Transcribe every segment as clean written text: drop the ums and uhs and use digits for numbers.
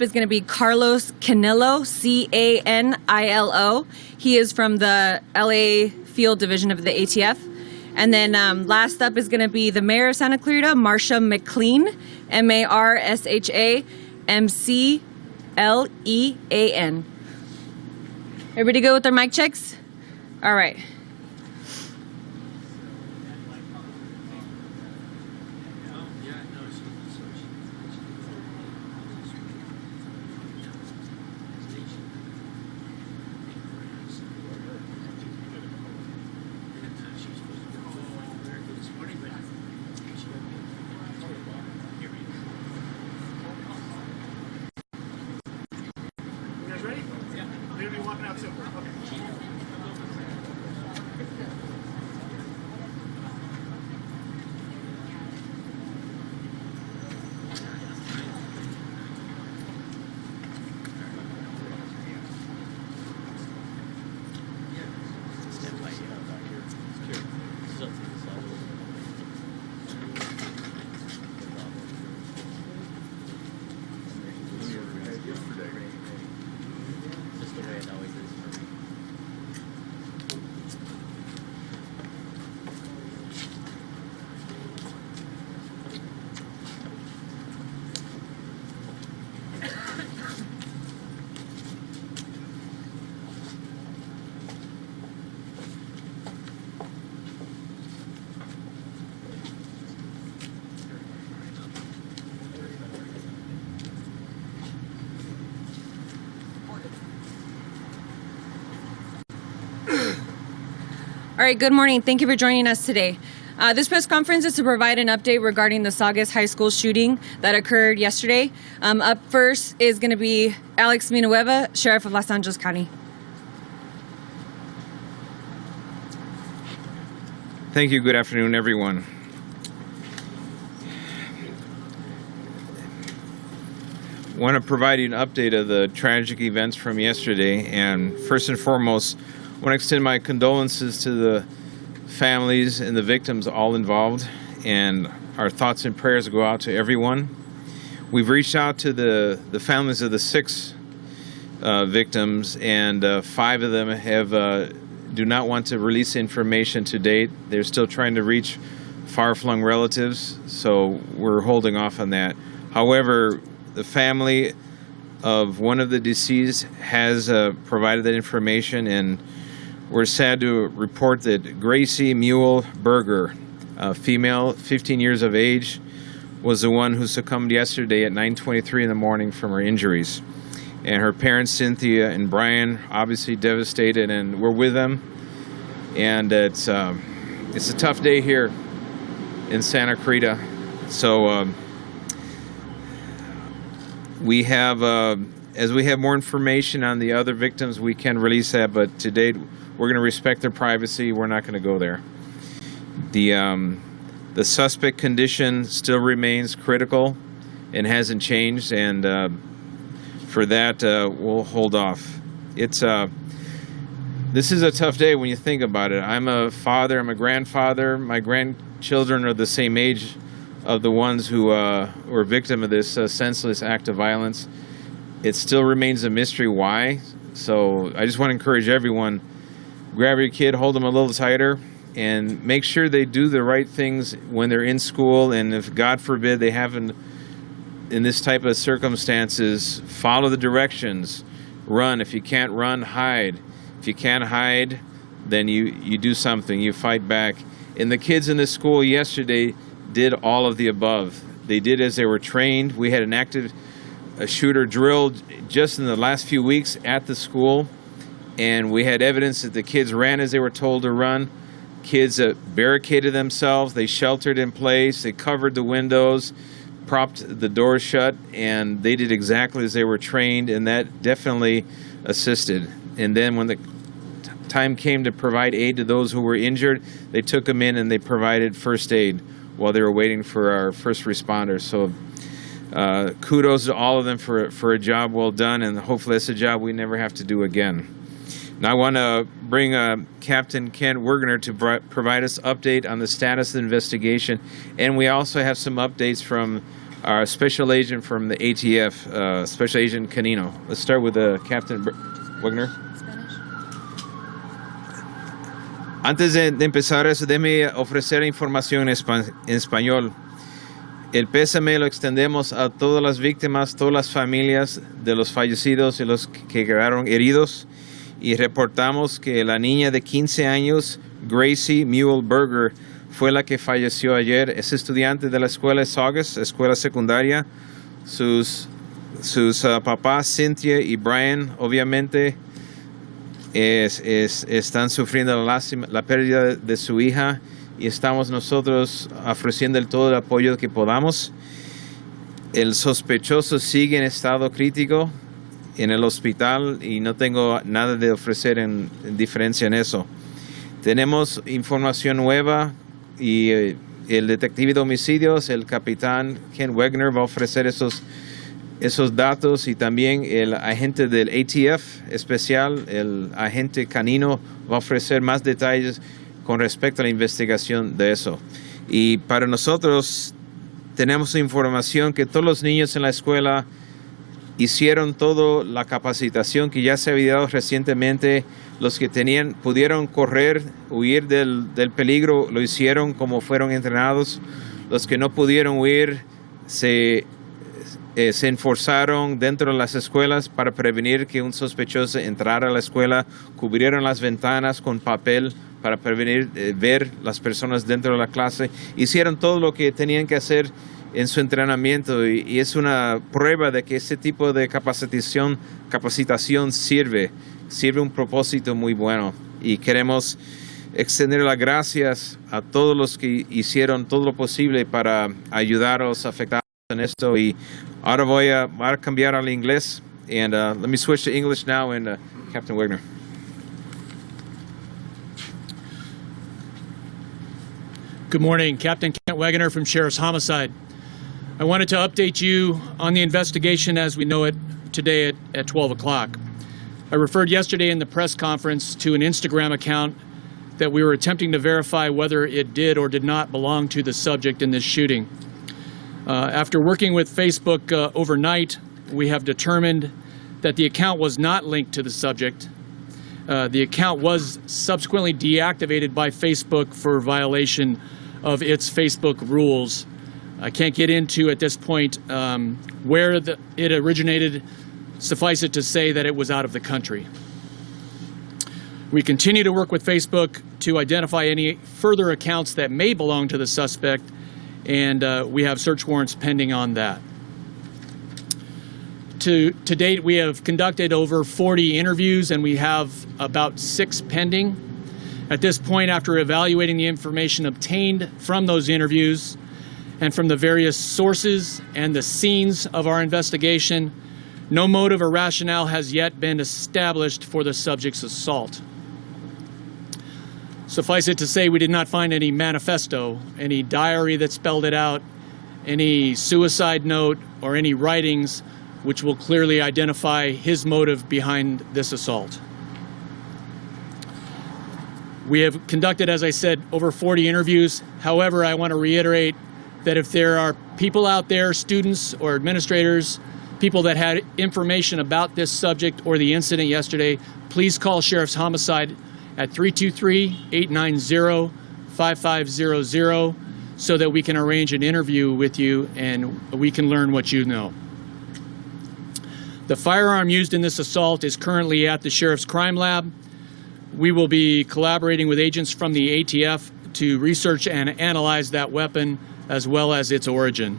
is going to be Carlos Canillo, Canilo. He is from the LA Field Division of the ATF. And then last up is going to be the mayor of Santa Clarita, Marsha McLean, MarshaMcLean. Everybody go with their mic checks? All right. All right, good morning. Thank you for joining us today. This press conference is to provide an update regarding the Saugus High School shooting that occurred yesterday. Up first is going to be Alex Villanueva, Sheriff of Los Angeles County. Thank you. Good afternoon, everyone. I want to provide you an update of the tragic events from yesterday, and first and foremost, I want to extend my condolences to the families and the victims all involved, and our thoughts and prayers go out to everyone. We've reached out to the families of the 6 victims, and 5 of them have do not want to release information to date. They're still trying to reach far-flung relatives, so we're holding off on that. However, the family of one of the deceased has provided that information, and we're sad to report that Gracie Mule Berger, a female, 15 years of age, was the one who succumbed yesterday at 9:23 in the morning from her injuries. And her parents, Cynthia and Brian, obviously devastated, and we're with them. And it's a tough day here in Santa Clarita. So we have, as we have more information on the other victims, we can release that, but to date, we're going to respect their privacy. We're not going to go there. The suspect condition still remains critical and hasn't changed, and for that, we'll hold off. This is a tough day when you think about it. I'm a father, I'm a grandfather. My grandchildren are the same age of the ones who were victim of this senseless act of violence. It still remains a mystery why. So I just want to encourage everyone, grab your kid, hold them a little tighter, and make sure they do the right things when they're in school. And if, God forbid, they haven't, in this type of circumstances, follow the directions. Run. If you can't run, hide. If you can't hide, then you do something. You fight back. And the kids in this school yesterday did all of the above. They did as they were trained. We had an active shooter drilled just in the last few weeks at the school, and we had evidence that the kids ran as they were told to run. Kids barricaded themselves, they sheltered in place, they covered the windows, propped the doors shut, and they did exactly as they were trained, and that definitely assisted. And then when the time came to provide aid to those who were injured, they took them in and they provided first aid while they were waiting for our first responders. So kudos to all of them for a job well done, and hopefully that's a job we never have to do again. Now I want to bring Captain Kent Wergener to provide us update on the status of the investigation, and we also have some updates from our special agent from the ATF, Special Agent Canino. Let's start with Captain Wagner. Antes de empezar eso, déjeme ofrecer información en español. El pésame lo extendemos a todas las víctimas, todas las familias de los fallecidos y los que quedaron heridos. Y reportamos que la niña de 15 años, Gracie Muehlberger, fue la que falleció ayer. Es estudiante de la escuela Saugus, escuela secundaria. Sus papás, Cynthia y Brian, obviamente están sufriendo la pérdida de su hija. Y estamos nosotros ofreciendo todo el apoyo que podamos. El sospechoso sigue en estado crítico en el hospital y no tengo nada de ofrecer en diferencia en eso. Tenemos información nueva y el detective de homicidios, el capitán Ken Wagner, va a ofrecer esos datos, y también el agente del ATF especial, el agente Canino, va a ofrecer más detalles con respecto a la investigación de eso. Y para nosotros tenemos información que todos los niños en la escuela hicieron toda la capacitación que ya se había dado recientemente. Los que pudieron correr, huir del peligro, lo hicieron como fueron entrenados. Los que no pudieron huir se esforzaron dentro de las escuelas para prevenir que un sospechoso entrara a la escuela. Cubrieron las ventanas con papel para prevenir ver las personas dentro de la clase. Hicieron todo lo que tenían que hacer en su entrenamiento, y es una prueba de que ese tipo de capacitación sirve un propósito muy bueno. Y queremos extender las gracias a todos los que hicieron todo lo posible para ayudar a los afectados en esto. Y ahora voy a cambiar al inglés. And let me switch to English now, and Captain Wagner. Good morning, Captain Kent Wegener from Sheriff's Homicide. I wanted to update you on the investigation as we know it today at 12 o'clock. I referred yesterday in the press conference to an Instagram account that we were attempting to verify whether it did or did not belong to the subject in this shooting. After working with Facebook overnight, we have determined that the account was not linked to the subject. The account was subsequently deactivated by Facebook for violation of its Facebook rules. I can't get into at this point where it originated. Suffice it to say that it was out of the country. We continue to work with Facebook to identify any further accounts that may belong to the suspect, and we have search warrants pending on that. To date, we have conducted over 40 interviews, and we have about 6 pending. At this point, after evaluating the information obtained from those interviews and from the various sources and the scenes of our investigation, no motive or rationale has yet been established for the subject's assault. Suffice it to say, we did not find any manifesto, any diary that spelled it out, any suicide note, or any writings which will clearly identify his motive behind this assault. We have conducted, as I said, over 40 interviews. However, I want to reiterate that if there are people out there, students or administrators, people that had information about this subject or the incident yesterday, please call Sheriff's Homicide at 323-890-5500 so that we can arrange an interview with you and we can learn what you know. The firearm used in this assault is currently at the Sheriff's Crime Lab. We will be collaborating with agents from the ATF to research and analyze that weapon as well as its origin.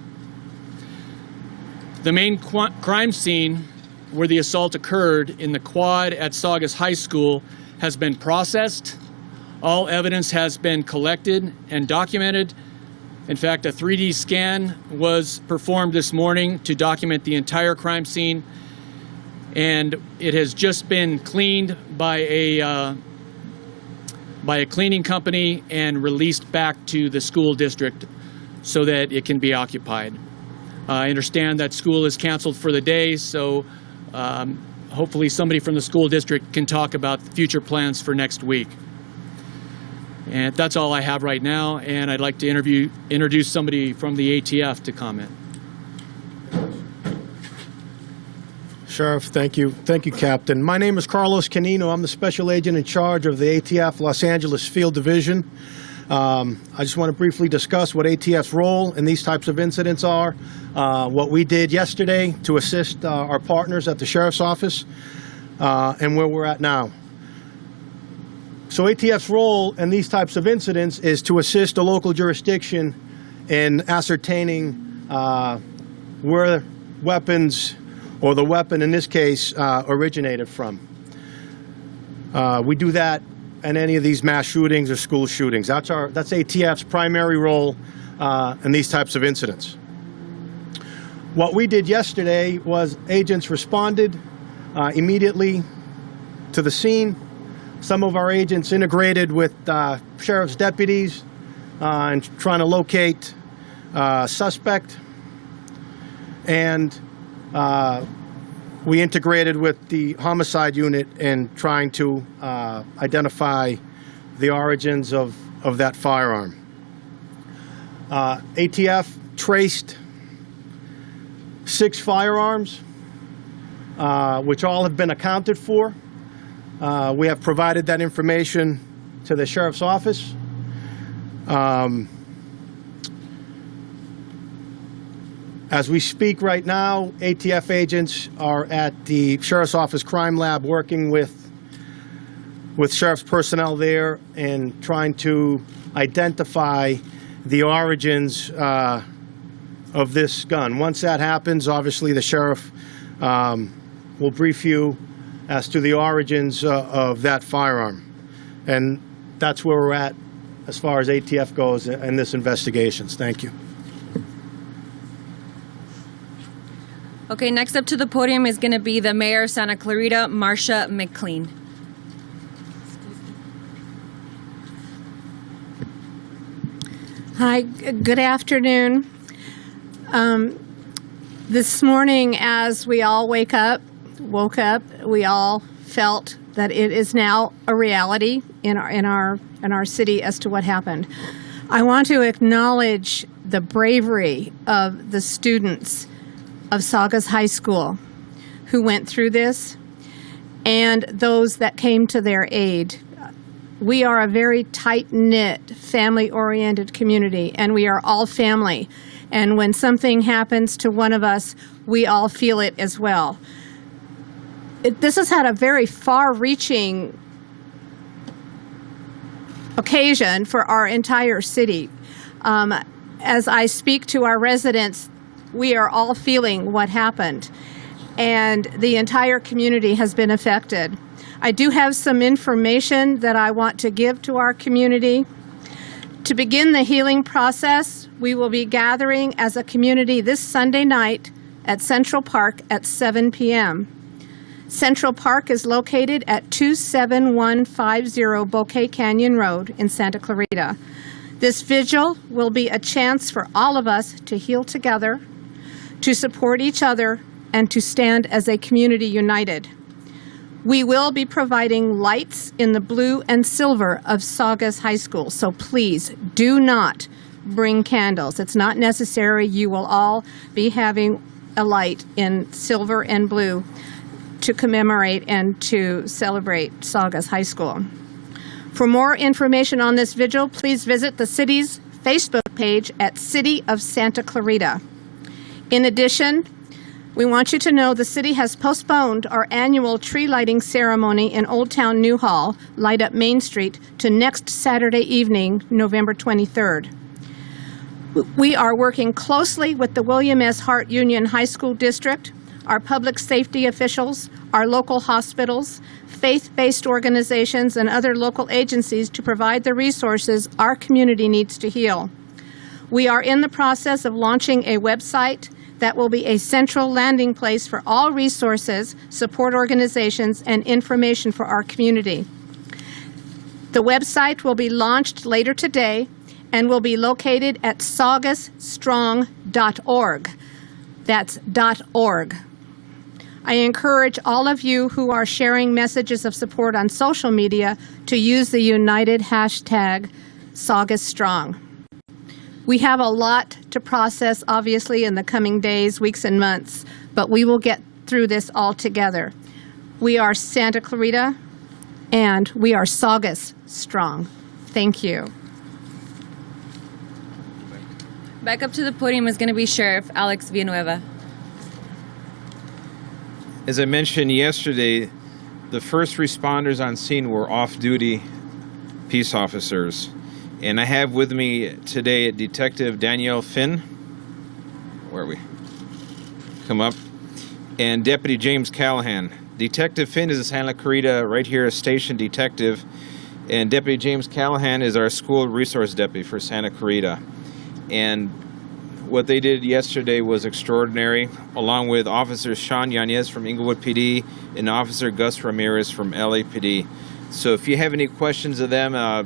The main crime scene where the assault occurred in the quad at Saugus High School has been processed. All evidence has been collected and documented. In fact, a 3D scan was performed this morning to document the entire crime scene, and it has just been cleaned by a cleaning company and released back to the school district so that it can be occupied. I understand that school is canceled for the day, so hopefully somebody from the school district can talk about future plans for next week. And that's all I have right now, and I'd like to introduce somebody from the ATF to comment. Sheriff. Thank you. Thank you, Captain. My name is Carlos Canino. I'm the Special Agent in charge of the ATF Los Angeles Field Division. I just want to briefly discuss what ATF's role in these types of incidents are, what we did yesterday to assist our partners at the Sheriff's Office, and where we're at now. So ATF's role in these types of incidents is to assist a local jurisdiction in ascertaining where weapons, or the weapon in this case, originated from. We do that in any of these mass shootings or school shootings. That's ATF's primary role in these types of incidents. What we did yesterday was agents responded immediately to the scene. Some of our agents integrated with sheriff's deputies and trying to locate a suspect. And we integrated with the homicide unit in trying to identify the origins of that firearm. ATF traced 6 firearms, which all have been accounted for. We have provided that information to the Sheriff's Office. As we speak right now, ATF agents are at the Sheriff's Office Crime Lab working with Sheriff's personnel there and trying to identify the origins of this gun. Once that happens, obviously the Sheriff will brief you as to the origins of that firearm. And that's where we're at as far as ATF goes in this investigations. Thank you. Okay, next up to the podium is going to be the Mayor of Santa Clarita, Marcia McLean. Hi, good afternoon. This morning, as we all woke up, we all felt that it is now a reality in our city as to what happened. I want to acknowledge the bravery of the students of Saugus High School who went through this and those that came to their aid. We are a very tight-knit, family-oriented community, and we are all family. And when something happens to one of us, we all feel it as well. This has had a very far-reaching occasion for our entire city. As I speak to our residents, we are all feeling what happened, and the entire community has been affected. I do have some information that I want to give to our community. To begin the healing process, we will be gathering as a community this Sunday night at Central Park at 7 p.m. Central Park is located at 27150 Bouquet Canyon Road in Santa Clarita. This vigil will be a chance for all of us to heal together, to support each other, and to stand as a community united. We will be providing lights in the blue and silver of Saugus High School, so please do not bring candles. It's not necessary. You will all be having a light in silver and blue to commemorate and to celebrate Saugus High School. For more information on this vigil, please visit the city's Facebook page at City of Santa Clarita. In addition, we want you to know the city has postponed our annual tree lighting ceremony in Old Town Newhall, Light Up Main Street, to next Saturday evening, November 23rd. We are working closely with the William S. Hart Union High School District, our public safety officials, our local hospitals, faith-based organizations, and other local agencies to provide the resources our community needs to heal. We are in the process of launching a website that will be a central landing place for all resources, support organizations, and information for our community. The website will be launched later today and will be located at saugusstrong.org. That's .org. I encourage all of you who are sharing messages of support on social media to use the united hashtag SaugusStrong. We have a lot to process, obviously, in the coming days, weeks, and months, but we will get through this all together. We are Santa Clarita, and we are Saugus strong. Thank you. Back up to the podium is going to be Sheriff Alex Villanueva. As I mentioned yesterday, the first responders on scene were off-duty peace officers. And I have with me today Detective Danielle Finn. Where are we? Come up. And Deputy James Callahan. Detective Finn is a Santa Clarita right here, a station detective. And Deputy James Callahan is our school resource deputy for Santa Clarita. And what they did yesterday was extraordinary, along with Officer Sean Yanez from Inglewood PD and Officer Gus Ramirez from LAPD. So if you have any questions of them,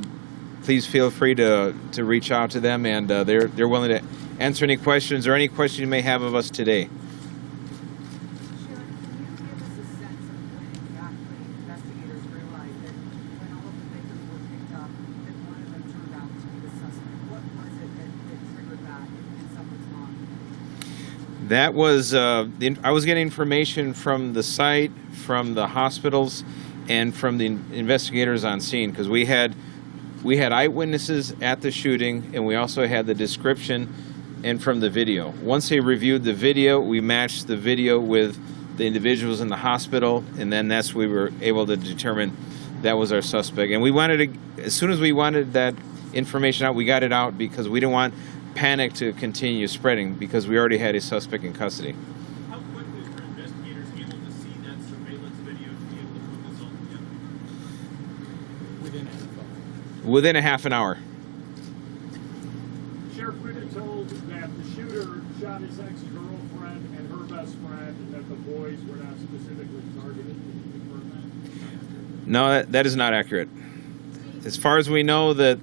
please feel free to reach out to them, and they're willing to answer any questions or any questions you may have of us today. That was, I was getting information from the site, from the hospitals, and from the investigators on scene, because we had eyewitnesses at the shooting, and we also had the description and from the video. Once they reviewed the video, we matched the video with the individuals in the hospital, and then that's we were able to determine that was our suspect. And we wanted to, as soon as we wanted that information out, we got it out because we didn't want panic to continue spreading because we already had a suspect in custody. How quickly were investigators able to see that surveillance video to be able to put this all together? Within a half an hour. Sheriff Ritter told that the shooter shot his ex-girlfriend and her best friend, and that the boys were not specifically targeted. Can you confirm that? No, that is not accurate. As far as we know, that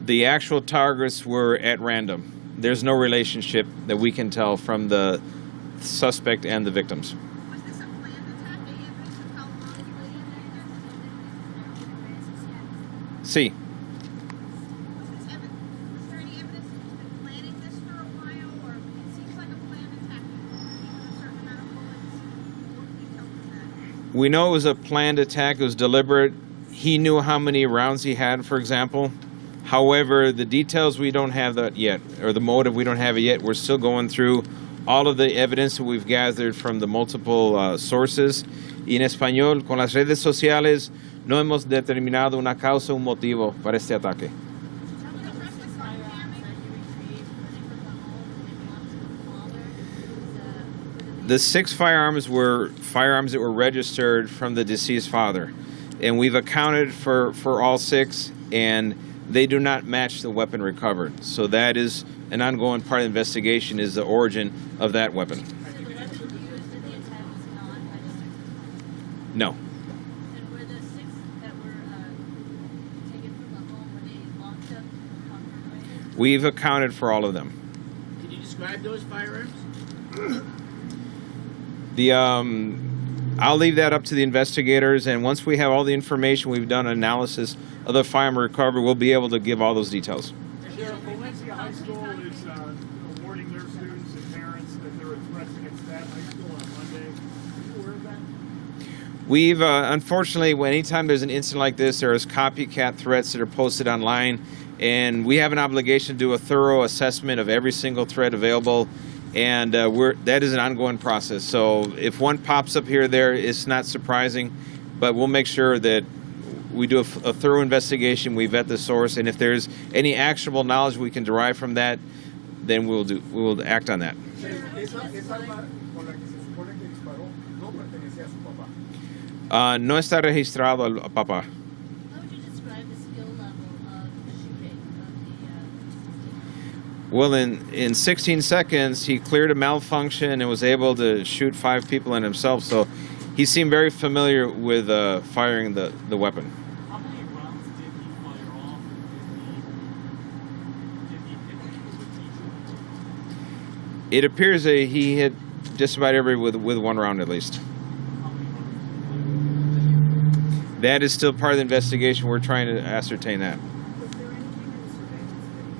the actual targets were at random. There's no relationship that we can tell from the suspect and the victims. Was this a planned attack? Any evidence of how long he went in there? See. Was there any evidence that he's been planning this for a while, or it seems like a planned attack? Even a certain amount of bullets. What can you tell from that? We know it was a planned attack. It was deliberate. He knew how many rounds he had, for example. However, the details, we don't have that yet, or the motive, we don't have it yet. We're still going through all of the evidence that we've gathered from the multiple sources. Y en español, con las redes sociales, no hemos determinado una causa, un motivo para este ataque. The 6 firearms were firearms that were registered from the deceased father. And we've accounted for all 6, and they do not match the weapon recovered. So that is an ongoing part of the investigation, is the origin of that weapon. No. And were the 6 that were taken from the home, were they locked up and compromised? We've accounted for all of them. Can you describe those firearms? I'll leave that up to the investigators, and once we have all the information, we've done analysis of the firearm recovery, we'll be able to give all those details. Sheriff, Valencia High School is warning their students and parents that there are threats against that high school on Monday. Are you aware of that? We've, unfortunately, anytime there's an incident like this, there's copycat threats that are posted online, and we have an obligation to do a thorough assessment of every single threat available, and that is an ongoing process. So if one pops up here or there, it's not surprising, but we'll make sure that we do a thorough investigation, we vet the source, and if there's any actionable knowledge we can derive from that, then we will act on that. No está registrado al papá. How would you describe the skill level of the shooting of the Well, in 16 seconds, he cleared a malfunction and was able to shoot 5 people and himself. So he seemed very familiar with firing the weapon. How many rounds did he fire off? Did he hit with each? It appears that he hit just about every with 1 round at least. How many rounds? That is still part of the investigation. We're trying to ascertain that. Was there anything in the surveillance video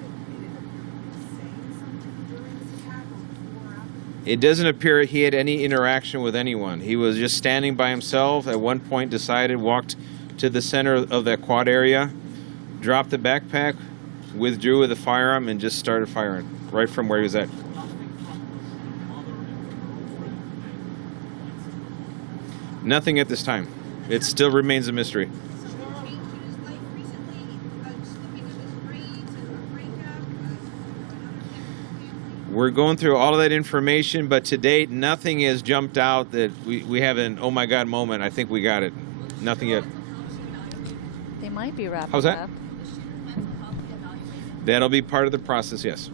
that made it appear he was saying something during this attack or before or after? It doesn't appear he had any interaction with anyone. He was just standing by himself. At one point decided, walked to the center of that quad area, dropped the backpack, withdrew with a firearm, and just started firing right from where he was at. Nothing at this time. It still remains a mystery. Changed in his life recently, slipping of his grades and a breakup, another death in his family. We're going through all of that information, but to date, nothing has jumped out that we have an oh my God moment. I think we got it. Nothing yet. They might be wrapping How's that? up. That'll be part of the process, yes.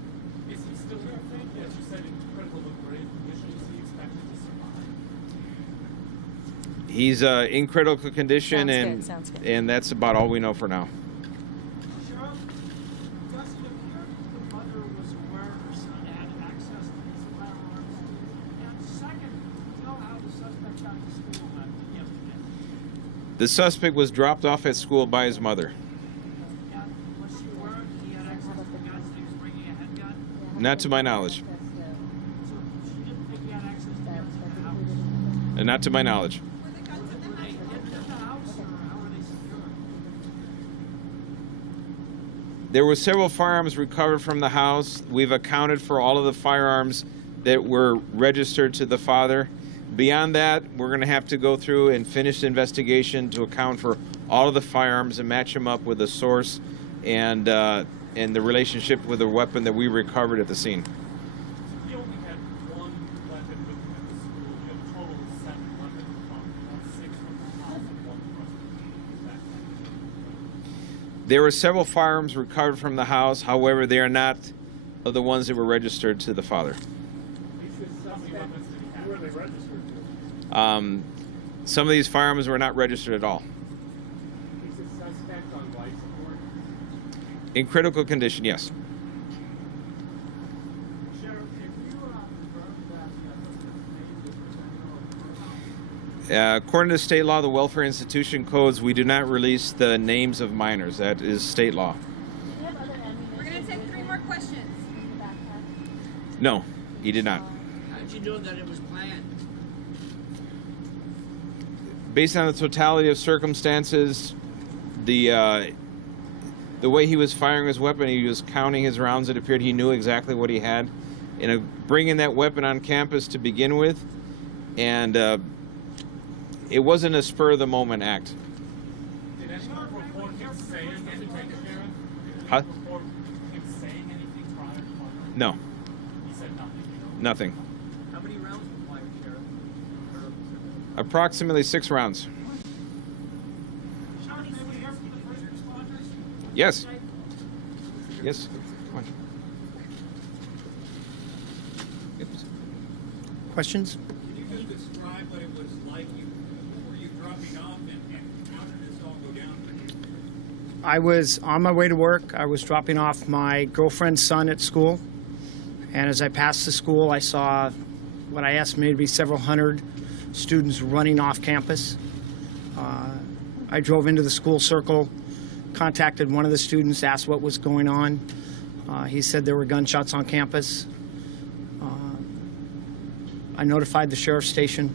Is he still here? Yes, you said in critical but grave condition. Is he expected to survive? He's in critical condition, Sounds good. and that's about all we know for now. Sheriff, does it appear the mother was aware her son had access to these firearms? And second, tell how the suspect got to school yesterday. The suspect was dropped off at school by his mother. And was she aware that he had access to guns, that he was bringing a handgun? Not to my knowledge. So she didn't think he had access to guns in the house? And not to my knowledge. Were the guns in the Were they house? hidden in the house, or how were they secured? There were several firearms recovered from the house. We've accounted for all of the firearms that were registered to the father. Beyond that, we're going to have to go through and finish the investigation to account for all of the firearms and match them up with the source and the relationship with the weapon that we recovered at the scene. He only had one weapon with him at the school. You had a total of 7 weapons, from 6 from the house and 1 from the backpack. There were several firearms recovered from the house. However, they are not of the ones that were registered to the father. How many weapons did he have? Who were they registered to? Some of these firearms were not registered at all. Is the suspect on life support? In critical condition, yes. Sheriff, if you confirm that According to state law, the welfare institution codes, we do not release the names of minors. That is state law. We're gonna take 3 more questions. No, he did not. How did you know that it was planned? Based on the totality of circumstances, the way he was firing his weapon, he was counting his rounds. It appeared he knew exactly what he had. And bringing that weapon on campus to begin with, and it wasn't a spur of the moment act. Did anyone report him saying anything, Sheriff? Huh? Did anyone report him saying anything prior to firing? No, He said nothing. nothing. How many rounds were fired, Sheriff? Approximately 6 rounds. Sheriff, may we hear from the first responders? Yes. Yes. Come on. Questions? Can you just describe what it was like? Were you dropping off and how did this all go down for you? I was on my way to work. I was dropping off my girlfriend's son at school. And as I passed the school, I saw what I estimated to be several hundred students running off campus. I drove into the school circle, contacted one of the students, asked what was going on. He said there were gunshots on campus. I notified the sheriff's station,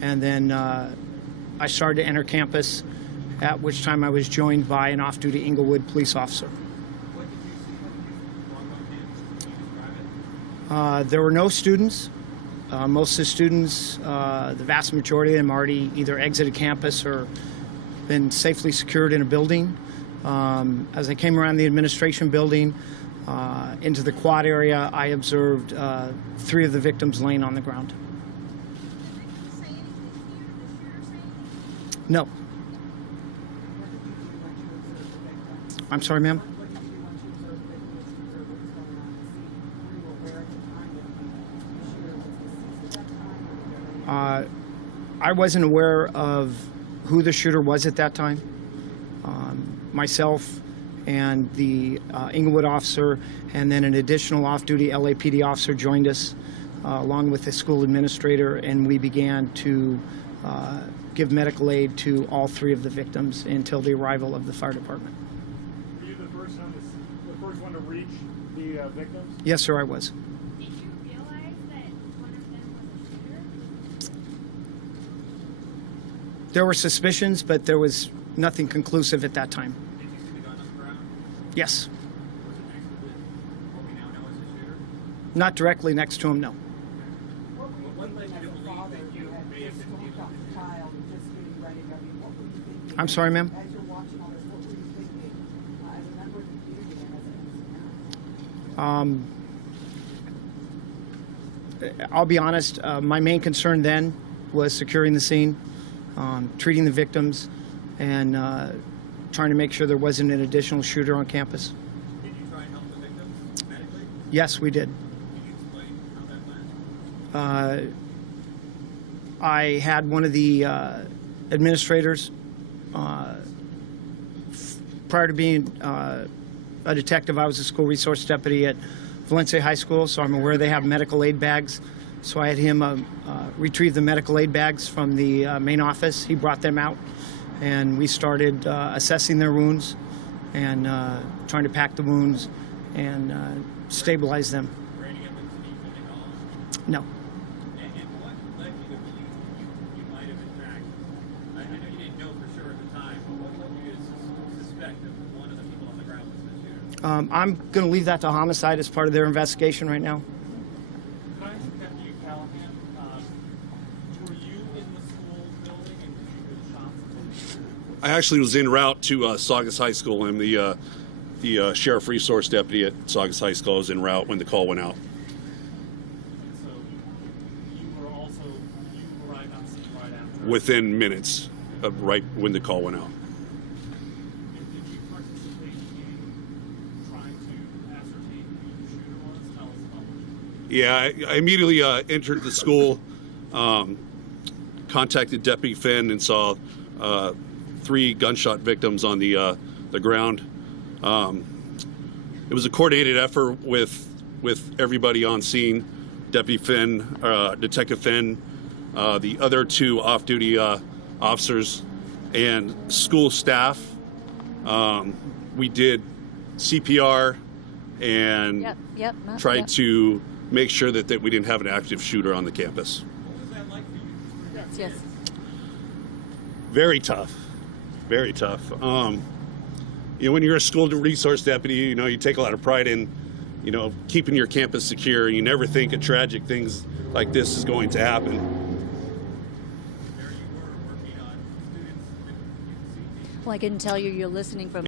and then I started to enter campus, at which time I was joined by an off-duty Inglewood police officer. What did you see? What did you see? Can you describe it? There were no students. Most of the students, the vast majority of them already either exited campus or been safely secured in a building. As I came around the administration building into the quad area, I observed 3 of the victims laying on the ground. Did they say anything to you? Did the shooter say anything? No. I'm sorry, ma'am? I wasn't aware of who the shooter was at that time. Myself and the Inglewood officer and then an additional off-duty LAPD officer joined us along with the school administrator, and we began to give medical aid to all 3 of the victims until the arrival of the fire department. Were you the first one to reach the victims? Yes, sir, I was. Did you realize that when There were suspicions, but there was nothing conclusive at that time. Did you see the gun on the ground? Yes. Was it next to what we now know as the shooter? Not directly next to him, no. What led you to believe that you may have been dealing with it? I'm sorry, ma'am? As you're watching all this, what were you thinking as a member of the community and as a parent? I'll be honest, my main concern then was securing the scene, treating the victims, and trying to make sure there wasn't an additional shooter on campus. Did you try and help the victims medically? Yes, we did. Can you explain how that went? I had one of the administrators, prior to being a detective, I was a school resource deputy at Villanueva High School, so I'm aware they have medical aid bags. So I had him retrieve the medical aid bags from the main office. He brought them out, and we started assessing their wounds and trying to pack the wounds and stabilize them. Were any of them speaking at all? No. And what led you to believe you might have, in fact, I know you didn't know for sure at the time, but what led you to suspect that one of the people on the ground was the shooter? I'm going to leave that to homicide as part of their investigation right now. Can I ask Deputy Callahan, were you in the school building and did you hear the shots? I actually was en route to Saugus High School. I'm the sheriff resource deputy at Saugus High School. I was en route when the call went out. And so you arrived on scene right after? Within minutes of right when the call went out. And did you participate in trying to ascertain who the shooter was? Tell us about what you did. Yeah, I immediately entered the school, contacted Deputy Finn, and saw 3 gunshot victims on the ground. It was a coordinated effort with everybody on scene, Deputy Finn, Detective Finn, the other 2 off-duty officers, and school staff. We did CPR and tried to make sure that we didn't have an active shooter on the campus. What was that like for you? Yes. Very tough. Very tough. You know, when you're a school resource deputy, you know, you take a lot of pride in, you know, keeping your campus secure. You never think a tragic things like this is going to happen. There you were working on students that you could see. Well, I can tell you're listening from